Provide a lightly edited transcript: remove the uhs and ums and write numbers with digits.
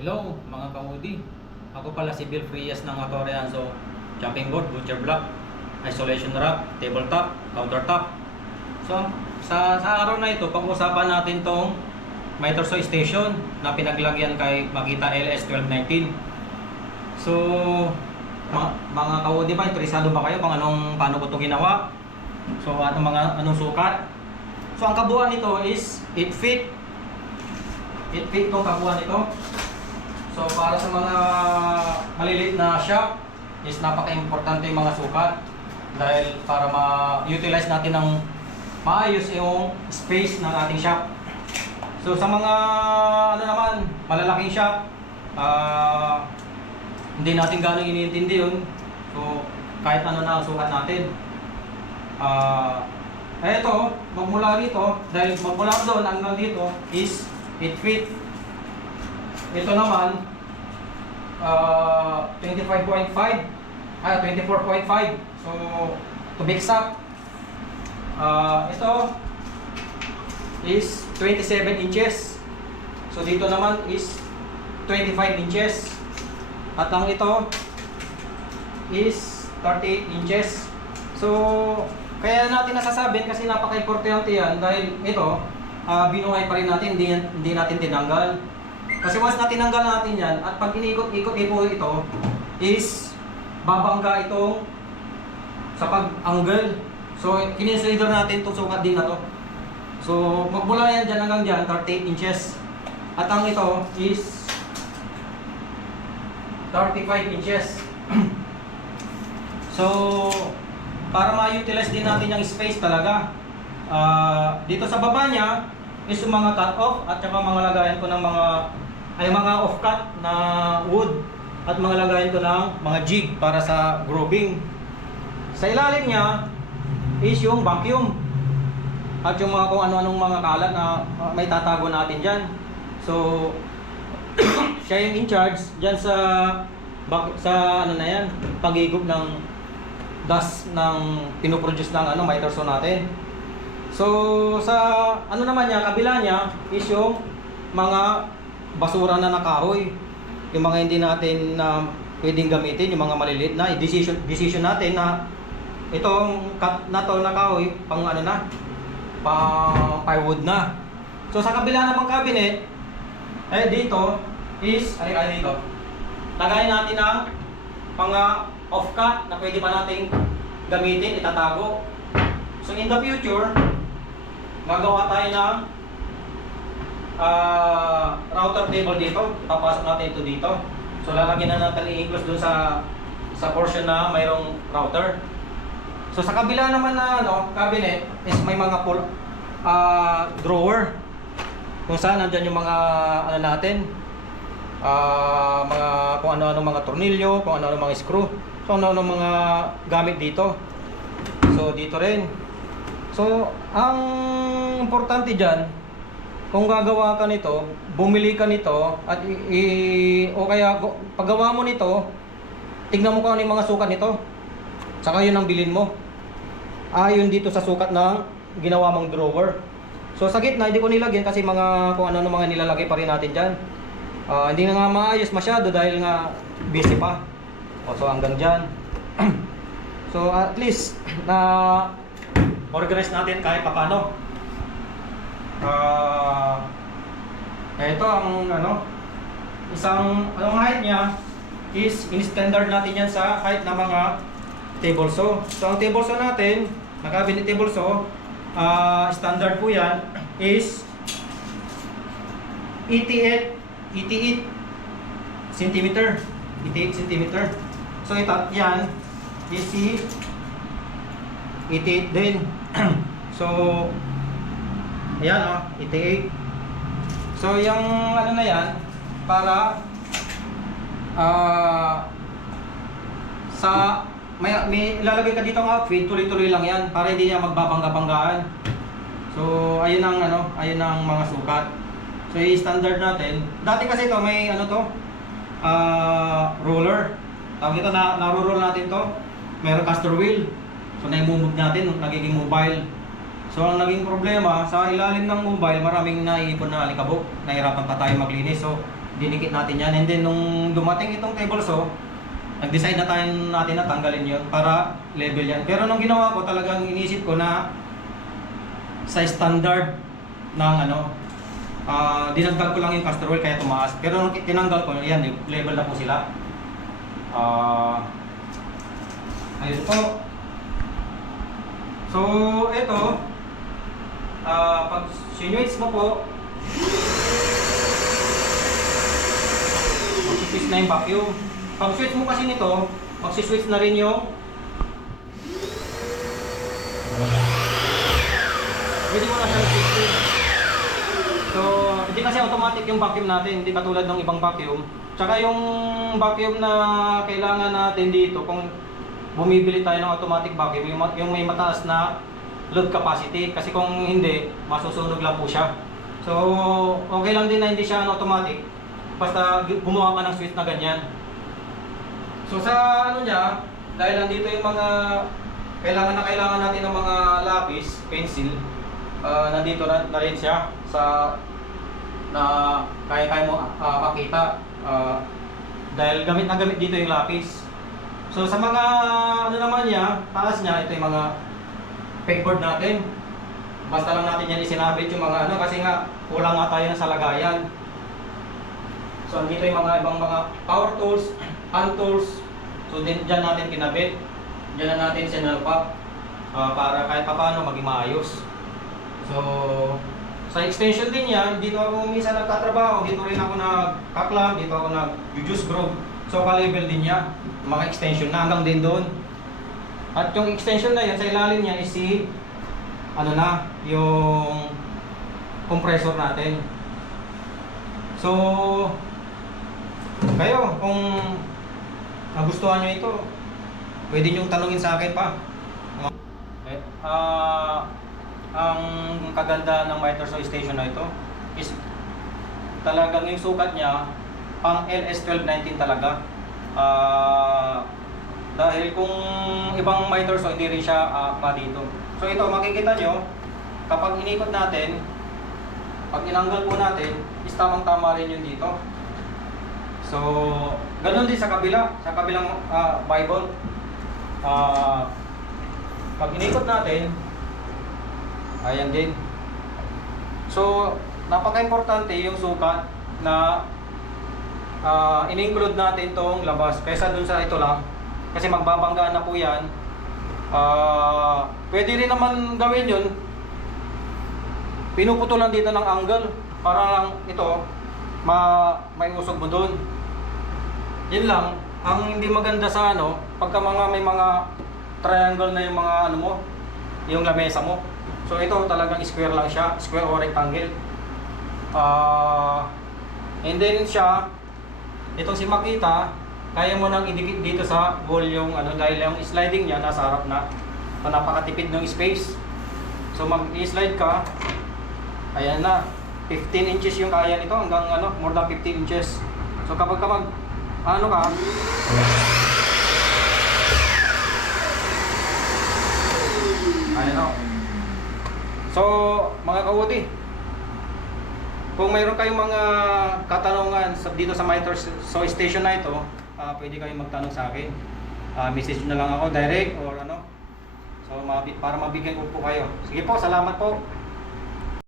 Hello mga ka-Udi. Ako pala si Bill Frias ng Atorianzo Jumping Board, Butcher Block, Isolation Rack, Tabletop, Countertop. So sa araw na ito, pag-usapan natin tong Miterso Station na pinaglagyan kay Makita LS1219. So mga ka-Udi ba, interesado ba kayo kung paano ko ito ginawa? So anong sukat? So ang kabuuan nito is 8 feet. 8 feet itong kabuuan nito. So para sa mga maliliit na shop is napaka-importante yung mga sukat dahil para ma-utilize natin ng maayos yung space ng ating shop. So sa mga malalaking shop, hindi natin gano'ng iniintindi yun. So kahit ano na ang sukat natin. Ito, magmula dito, dahil magmula doon hanggang dito is 8 feet. Ito naman 25.5 24.5. So to be exact, ito is 27 inches. So dito naman is 25 inches. At ang ito is 30 inches. So kaya natin nasasabing kasi napaka-importante yan dahil ito binuhay pa rin natin, hindi natin tinanggal. Kasi once na tinanggal natin yan at pag inikot-ikot ito is babangga itong sa pag-angle. So kinonsider natin itong sukat din na to. So magmula yan dyan hanggang dyan 38 inches. At ang ito is 35 inches. So para ma-utilize din natin yung space talaga, dito sa baba niya is yung mga cut-off at saka mga lagayan ko ng mga off-cut na wood at mga lagayan ko ng mga jig para sa grooving. Sa ilalim niya is yung vacuum at yung mga kung ano-anong mga kalat na may tatago natin dyan. So siya yung in charge dyan sa pag-igop ng dust ng pinoproduce ng Miterso natin. So sa naman niya, kabila niya is yung mga basura na nakahoy, yung mga hindi natin pwedeng gamitin, yung mga maliliit na decision natin na itong cut na to na kahoy pang pang plywood na. So sa kabila namang cabinet dito is dito lagayin natin ang mga off-cut na pwede pa nating gamitin, itatago. So in the future, gagawa tayo ng router table dito. Papasok natin ito dito. So lalagyan na natin i-enclose dun sa portion na mayroong router. So sa kabila naman na cabinet is may mga drawer kung saan nandyan yung mga natin, mga kung ano-ano mga tornilyo, kung ano-ano mga screw, kung ano-ano mga gamit dito. So dito rin. So ang importante dyan, kung gagawa ka nito, bumili ka nito at o kaya paggawa mo nito, tignan mo kung ano yung mga sukat nito, saka yun ang bilhin mo. Yun dito sa sukat ng ginawa mong drawer. So sa gitna hindi ko nilagyan kasi kung ano mga nilalagay pa rin natin dyan. Hindi na nga maayos masyado dahil nga busy pa. So hanggang dyan. So at least na organize natin kahit paano. Ito ang isang height niya is in-standard natin yan sa height ng mga table saw. So ang table saw natin, cabinet table saw, standard po yan is 88 centimeter. 88 centimeter. So ito yan is 88 din. So ayan 88. So yung na yan para may ilalagay ka dito ng outfit, tuloy-tuloy lang yan para hindi niya magbabangga-banggaan. So ayun ang mga sukat. So i-standard natin. Dati kasi ito may roller. Tawag ito na-roll natin to. Mayroong caster wheel. So na-move natin, nagiging mobile. So ang naging problema, sa ilalim ng mobile, maraming naiipon na alikabok. Nahirapan pa tayo maglinis. So dinikit natin yan. And then nung dumating itong table saw, nag-decide na natin na tanggalin yun para level yan. Pero nung ginawa ko, talagang inisip ko na sa standard ng dinagdag ko lang yung caster oil kaya tumaas. Pero nung tinanggal ko, yan, level na po sila. Ayun po. So, ito, pag sinwitch mo po, mag-switch na yung vacuum. Pag switch mo kasi nito, mag-switch na rin yung pwede mo na siya switch. So, hindi kasi automatic yung vacuum natin, hindi katulad ng ibang vacuum. Tsaka yung vacuum na kailangan natin dito, kung bumibili tayo ng automatic vacuum, yung may mataas na load capacity. Kasi kung hindi, masusunog lang po siya. So, okay lang din na hindi siya automatic. Basta gumawa ka ng switch na ganyan. So sa niya, dahil nandito yung mga kailangan natin ng mga lapis, pencil, nandito na rin siya sa na kaya mo makita dahil gamit na gamit dito yung lapis. So sa mga naman niya, taas niya, ito yung mga pegboard natin. Basta lang natin yan isinabit yung mga kasi nga kulang nga tayo sa lagayan. So dito yung mga ibang mga power tools, hand tools. So dyan natin kinabit. Dyan na natin sinalpak para kahit paano maging maayos. So sa extension din yan, dito ako minsan nagtatrabaho, dito rin ako nagkaklam, dito ako nag-juice groove. So ka-level din niya, mga extension na hanggang din doon. At yung extension na yan, sa ilalim niya is yung compressor natin. So kayo, kung nagustuhan nyo ito, pwede nyo tanungin sa akin pa. Ang kaganda ng miter saw station na ito is talagang yung sukat niya pang LS1219 talaga. Dahil kung ibang miter saw hindi rin siya dito. So ito makikita nyo, kapag inikot natin, pag inanggal po natin, is tamang-tama rin yun dito. So, ganun din sa kabilang Bible. Pag inikot natin, ayan din. So, napaka-importante yung sukat na in-include natin tong labas kaysa dun sa ito lang. Kasi magbabanggaan na po yan. Pwede rin naman gawin yun. Pinuputulan dito ng angle para lang ito may usog mo dun. Yun lang, ang hindi maganda sa pagka may mga triangle na yung mga yung lamesa mo. So ito talagang square lang siya, square or rectangle. And then siya, itong si Makita, kaya mo nang idikit dito sa wall yung dahil yung sliding niya nasa harap na. So napakatipid ng space. So mag-slide ka, ayan na, 15 inches yung kaya nito hanggang more than 15 inches. So kapag ka ayan o. So mga kawudi, kung mayroon kayong mga katanungan dito sa miter saw station na ito, pwede kayong magtanong sa akin. Message na lang ako direct or So para mabigyan ko po kayo. Sige po, salamat po.